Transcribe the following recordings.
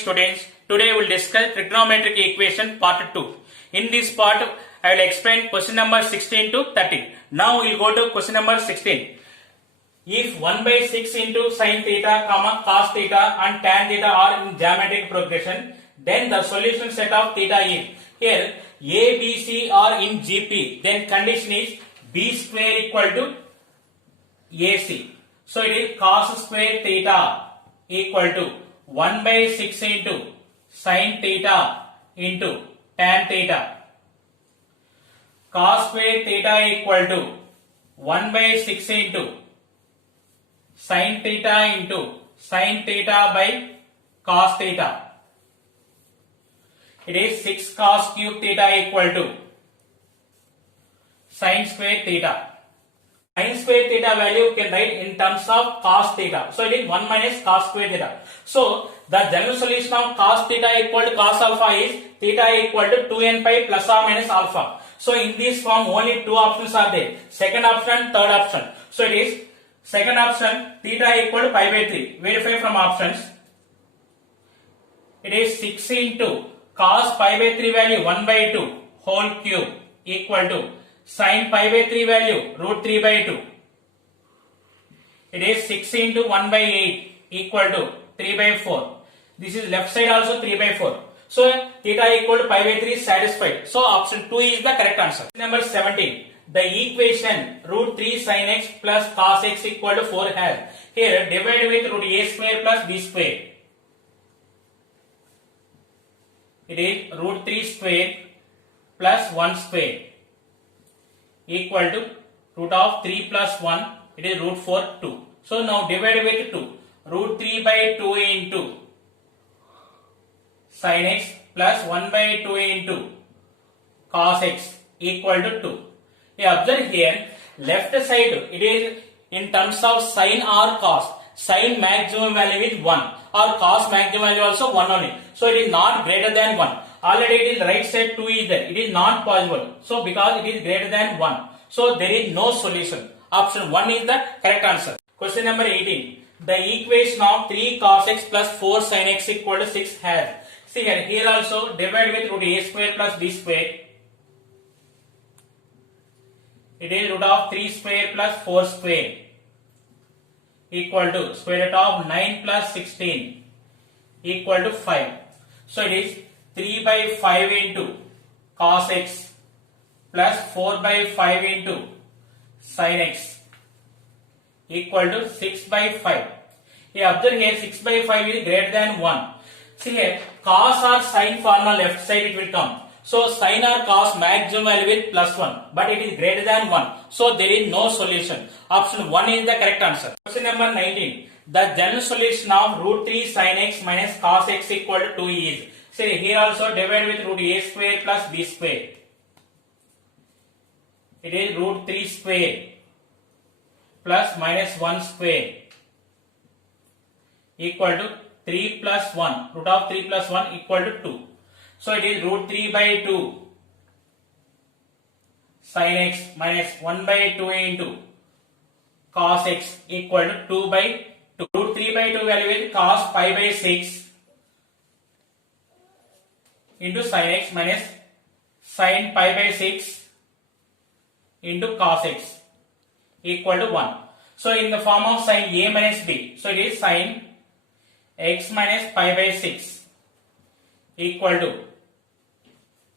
students. Today we will discuss trigonometric equation part 2. In this part I will explain question number 16 to 30. Now we will go to question number 16. If 1 by 6 into sin theta, cos theta and tan theta are in geometric progression, then the solution set of theta is, here A, B, C are in GP, then condition is B square equal to AC. So it is cos square theta equal to 1 by 6 into sin theta into tan theta. Cos square theta equal to 1 by 6 into sin theta into sin theta by cos theta. It is 6 cos cube theta equal to sin square theta. Sin square theta value you can write in terms of cos theta. So it is 1 minus cos square theta. So the general solution of cos theta equal to cos alpha is theta equal to 2n pi plus or minus alpha. So in this form only two options are there. Second option, third option. So it is second option theta equal to pi by 3. Verify from options. It is 6 into cos pi by 3 value 1 by 2 whole cube equal to sin pi by 3 value root 3 by 2. It is 6 into 1 by 8 equal to 3 by 4. This is left side also 3 by 4. So theta equal to pi by 3 is satisfied. So option 2 is the correct answer. Number 17. The equation root 3 sin x plus cos x equal to 4 has, here divide with root a square plus b square. It is root 3 square plus 1 square equal to root of 3 plus 1, it is root 4 2. So now divide with 2. Root 3 by 2 into sin x plus 1 by 2 into cos x equal to 2. Observe here, left side it is in terms of sin or cos. Sin maximum value is 1 or cos maximum value also 1 only. So it is not greater than 1. Already it is right side 2 is there. It is not possible. So because it is greater than 1. So there is no solution. Option 1 is the correct answer. Question number 18. The equation of 3 cos x plus 4 sin x equal to 6 has. See here also divide with root a square plus b square. It is root of 3 square plus 4 square equal to square root of 9 plus 16 equal to 5. So it is 3 by 5 into cos x plus 4 by 5 into sin x equal to 6 by 5. Observe here 6 by 5 is greater than 1. See here cos or sin formula left side it will come. So sin or cos maximum value with plus 1, but it is greater than 1. So there is no solution. Option 1 is the correct answer. Question number 19. The general solution of root 3 sin x minus cos x equal to 2 is. See here also divide with root a square plus b square. It is root 3 square plus minus 1 square equal to 3 plus 1. Root of 3 plus 1 equal to 2. So it is root 3 by 2 sin x minus 1 by 2 into cos x equal to 2 by 2. Root 3 by 2 value is cos pi by 6 into sin x minus sin pi by 6 into cos x equal to 1. So in the form of sin a minus b. So it is sin x minus pi by 6 equal to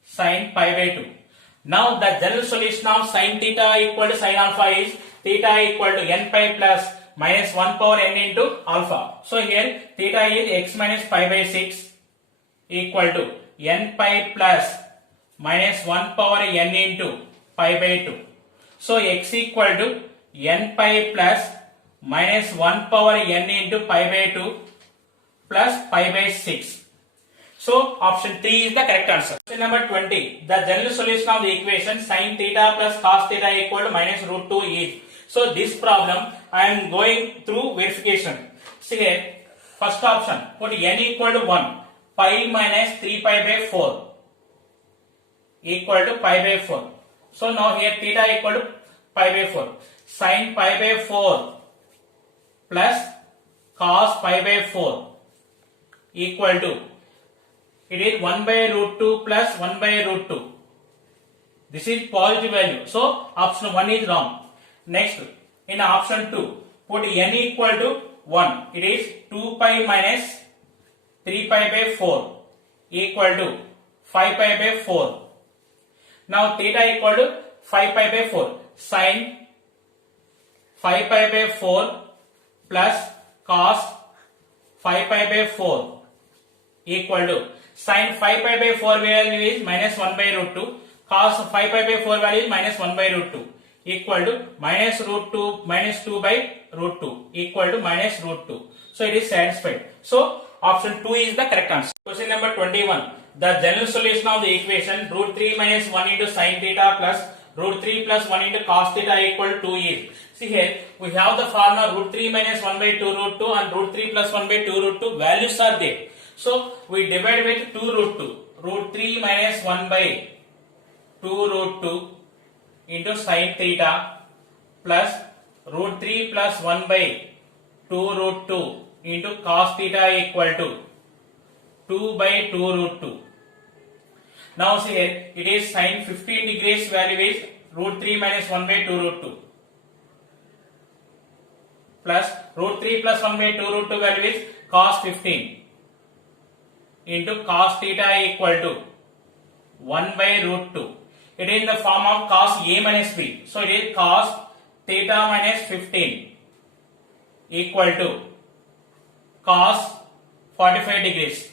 sin pi by 2. Now the general solution of sin theta equal to sin alpha is theta equal to n pi plus minus 1 power n into alpha. So here theta is x minus pi by 6 equal to n pi plus minus 1 power n into pi by 2. So x equal to n pi plus minus 1 power n into pi by 2 plus pi by 6. So option 3 is the correct answer. Question number 20. The general solution of the equation sin theta plus cos theta equal to minus root 2 is. So this problem I am going through verification. See here, first option, put n equal to 1. Pi minus 3 pi by 4 equal to pi by 4. So now here theta equal to pi by 4. Sin pi by 4 plus cos pi by 4 equal to it is 1 by root 2 plus 1 by root 2. This is positive value. So option 1 is wrong. Next, in option 2, put n equal to 1. It is 2 pi minus 3 pi by 4 equal to 5 pi by 4. Now theta equal to 5 pi by 4. Sin 5 pi by 4 plus cos 5 pi by 4 equal to sin 5 pi by 4 value is minus 1 by root 2. Cos 5 pi by 4 value is minus 1 by root 2 equal to minus root 2 minus 2 by root 2 equal to minus root 2. So it is satisfied. So option 2 is the correct answer. Question number 21. The general solution of the equation root 3 minus 1 into sin theta plus root 3 plus 1 into cos theta equal to 2 is. See here, we have the formula root 3 minus 1 by 2 root 2 and root 3 plus 1 by 2 root 2 values are there. So we divide with 2 root 2. Root 3 minus 1 by 2 root 2 into sin theta plus root 3 plus 1 by 2 root 2 into cos theta equal to 2 by 2 root 2. Now see here, it is sin 15 degrees value is root 3 minus 1 by 2 root 2 plus root 3 plus 1 by 2 root 2 value is cos 15 into cos theta equal to 1 by root 2. It is in the form of cos A minus B. So it is cos theta minus 15 equal to cos 45 degrees.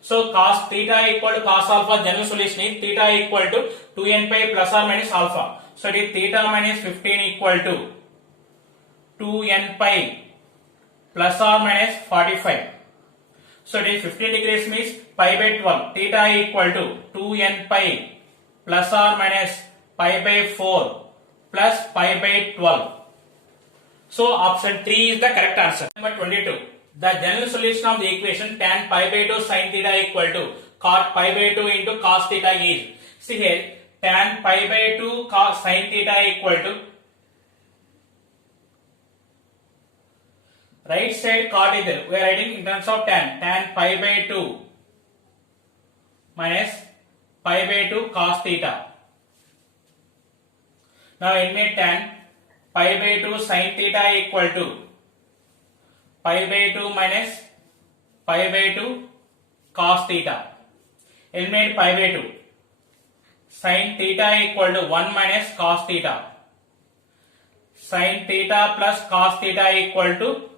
So cos theta equal to cos alpha, general solution is theta equal to 2n pi plus or minus alpha. So it is theta minus 15 equal to 2n pi plus or minus 45. So it is 15 degrees means pi by 12. Theta equal to 2n pi plus or minus pi by 4 plus pi by 12. So option 3 is the correct answer. Number 22. The general solution of the equation tan pi by 2 sin theta equal to cot pi by 2 into cos theta is. See here, tan pi by 2 cos sin theta equal to right side cot is there. We are writing in terms of tan. Tan pi by 2 minus pi by 2 cos theta. Now eliminate tan pi by 2 sin theta equal to pi by 2 minus pi by 2 cos theta. Eliminate pi by 2. Sin theta equal to 1 minus cos theta. Sin theta plus cos theta equal to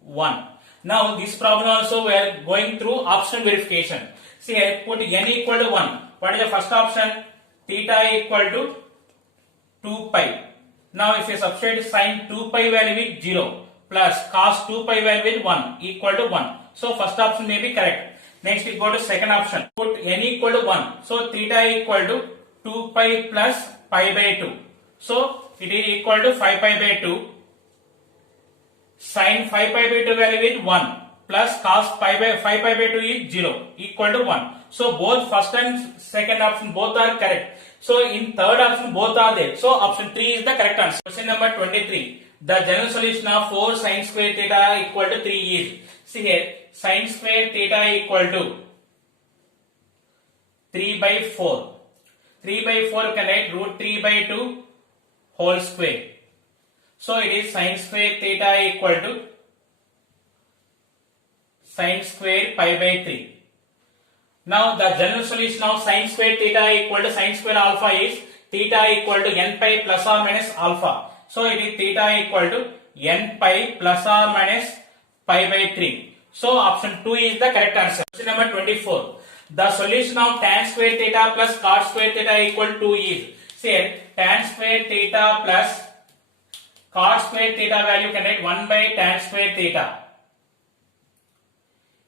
1. Now this problem also we are going through option verification. See, I put n equal to 1. What is the first option? Theta equal to 2 pi. Now if you substitute sin 2 pi value with 0 plus cos 2 pi value with 1 equal to 1. So first option may be correct. Next we go to second option. Put n equal to 1. So theta equal to 2 pi plus pi by 2. So it is equal to 5 pi by 2. Sin 5 pi by 2 value with 1 plus cos 5 pi by 2 is 0 equal to 1. So both first and second option both are correct. So in third option both are there. So option 3 is the correct answer. Question number 23. The general solution of 4 sin square theta equal to 3 is. See here, sin square theta equal to 3 by 4. 3 by 4 you can write root 3 by 2 whole square. So it is sin square theta equal to sin square pi by 3. Now the general solution of sin square theta equal to sin square alpha is theta equal to n pi plus or minus alpha. So it is theta equal to n pi plus or minus pi by 3. So option 2 is the correct answer. Question number 24. The solution of tan square theta plus cot square theta equal to 2 is. Say tan square theta plus cot square theta value can write 1 by tan square theta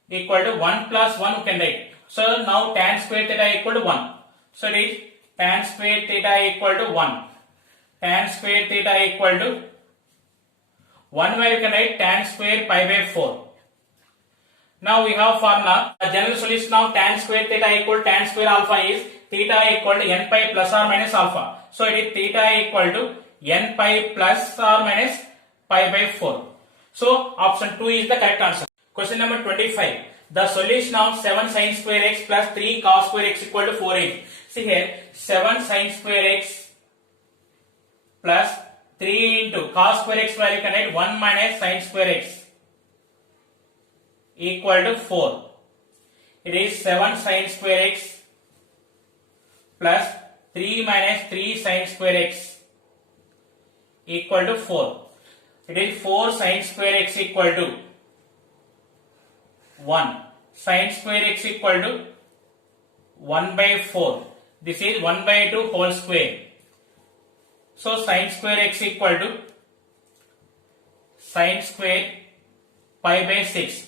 equal to 1 plus 1 you can write. So now tan square theta equal to 1. So it is tan square theta equal to 1. Tan square theta equal to 1 value you can write tan square pi by 4. Now we have formula. The general solution of tan square theta equal to tan square alpha is theta equal to n pi plus or minus alpha. So it is theta equal to n pi plus or minus pi by 4. So option 2 is the correct answer. Question number 25. the solution of 7 sin square x plus 3 cos square x equal to 4 is. See here, 7 sin square x plus 3 into cos square x value connect 1 minus sin square x equal to 4. It is 7 sin square x plus 3 minus 3 sin square x equal to 4. It is 4 sin square x equal to 1. Sin square x equal to 1 by 4. This is 1 by 2 whole square. So sin square x equal to sin square pi by 6.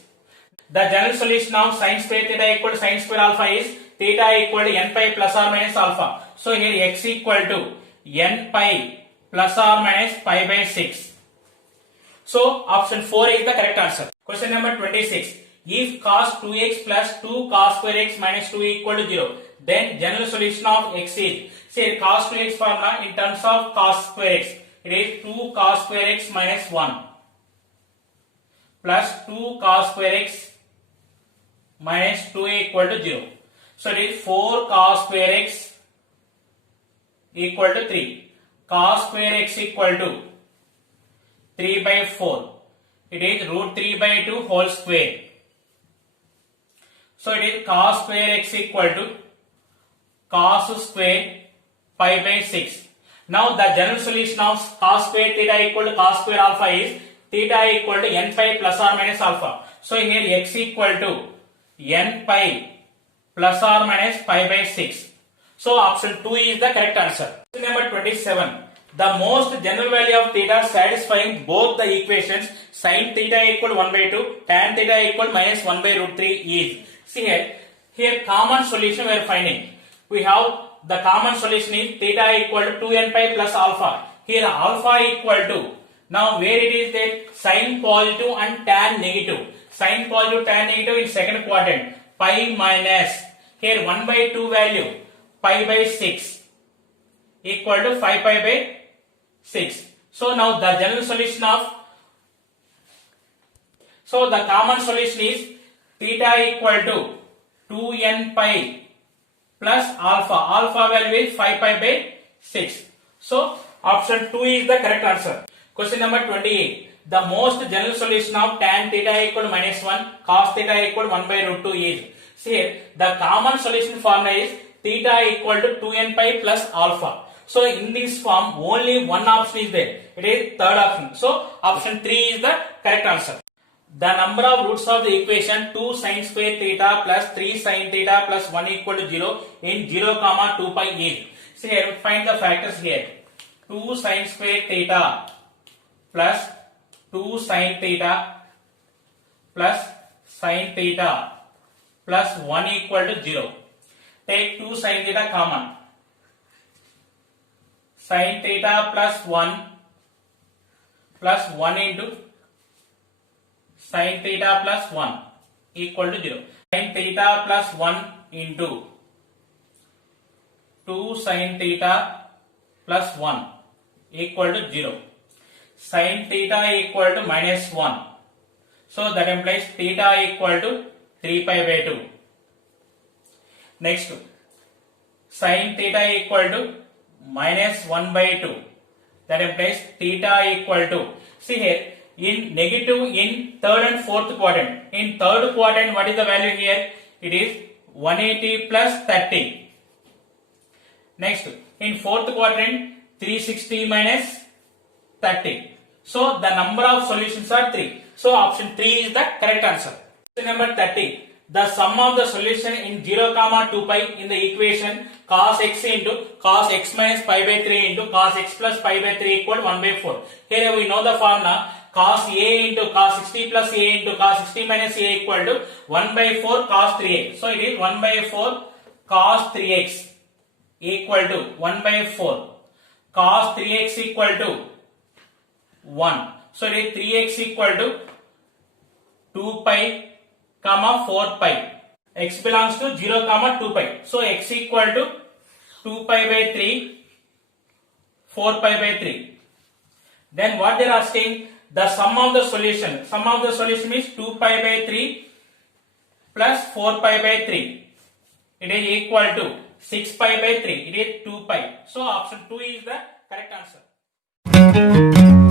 The general solution of sin square theta equal to sin square alpha is theta equal to n pi plus or minus alpha. So here x equal to n pi plus or minus pi by 6. So option 4 is the correct answer. Question number 26. If cos 2x plus 2 cos square x minus 2 equal to 0, then general solution of x is, say cos 2x formula in terms of cos square x, it is 2 cos square x minus 1 plus 2 cos square x minus 2 equal to 0. So it is 4 cos square x equal to 3. Cos square x equal to 3 by 4. It is root 3 by 2 whole square. So it is cos square x equal to cos square pi by 6. Now the general solution of cos square theta equal to cos square alpha is theta equal to n pi plus or minus alpha. So here x equal to n pi plus or minus pi by 6. So option 2 is the correct answer. Question number 27. The most general value of theta satisfying both the equations sin theta equal 1 by 2, tan theta equal minus 1 by root 3 is. See here common solution we are finding. We have the common solution is theta equal to 2n pi plus alpha. Here alpha equal to, now where it is that sin positive and tan negative. Sin positive, tan negative in second quadrant. Pi minus, here 1 by 2 value, pi by 6 equal to 5 pi by 6. So now the general solution of, so the common solution is theta equal to 2n pi plus alpha. Alpha value is 5 pi by 6. So option 2 is the correct answer. Question number 28. The most general solution of tan theta equal to minus 1, cos theta equal to 1 by root 2 is. See here, the common solution formula is theta equal to 2n pi plus alpha. So in this form only one option is there. It is third option. So option 3 is the correct answer. The number of roots of the equation 2 sin square theta plus 3 sin theta plus 1 equal to 0 in 0 comma 2 pi is. See here, find the factors here. 2 sin square theta plus 2 sin theta plus sin theta plus 1 equal to 0. Take 2 sin theta common. Sin theta plus 1 plus 1 into sin theta plus 1 equal to 0. Sin theta plus 1 into 2 sin theta plus 1 equal to 0. Sin theta equal to minus 1. So that implies theta equal to 3 pi by 2. Next, sin theta equal to minus 1 by 2. That implies theta equal to, see here, in negative in third and fourth quadrant. In third quadrant, what is the value here? It is 180 plus 30. Next, in fourth quadrant, 360 minus 30. So the number of solutions are 3. So option 3 is the correct answer. Question number 30. The sum of the solution in 0 comma 2 pi in the equation cos x into cos x minus pi by 3 into cos x plus pi by 3 equal to 1 by 4. Here we know the formula cos a into cos 60 plus a into cos 60 minus a equal to 1 by 4 cos 3x. So it is 1 by 4 cos 3x equal to 1 by 4 cos 3x equal to 1. So it is 3x equal to 2 pi comma 4 pi. X belongs to 0 comma 2 pi. So x equal to 2 pi by 3, 4 pi by 3. Then what they are asking, the sum of the solution. Sum of the solution is 2 pi by 3 plus 4 pi by 3. It is equal to 6 pi by 3. It is 2 pi. So option 2 is the correct answer.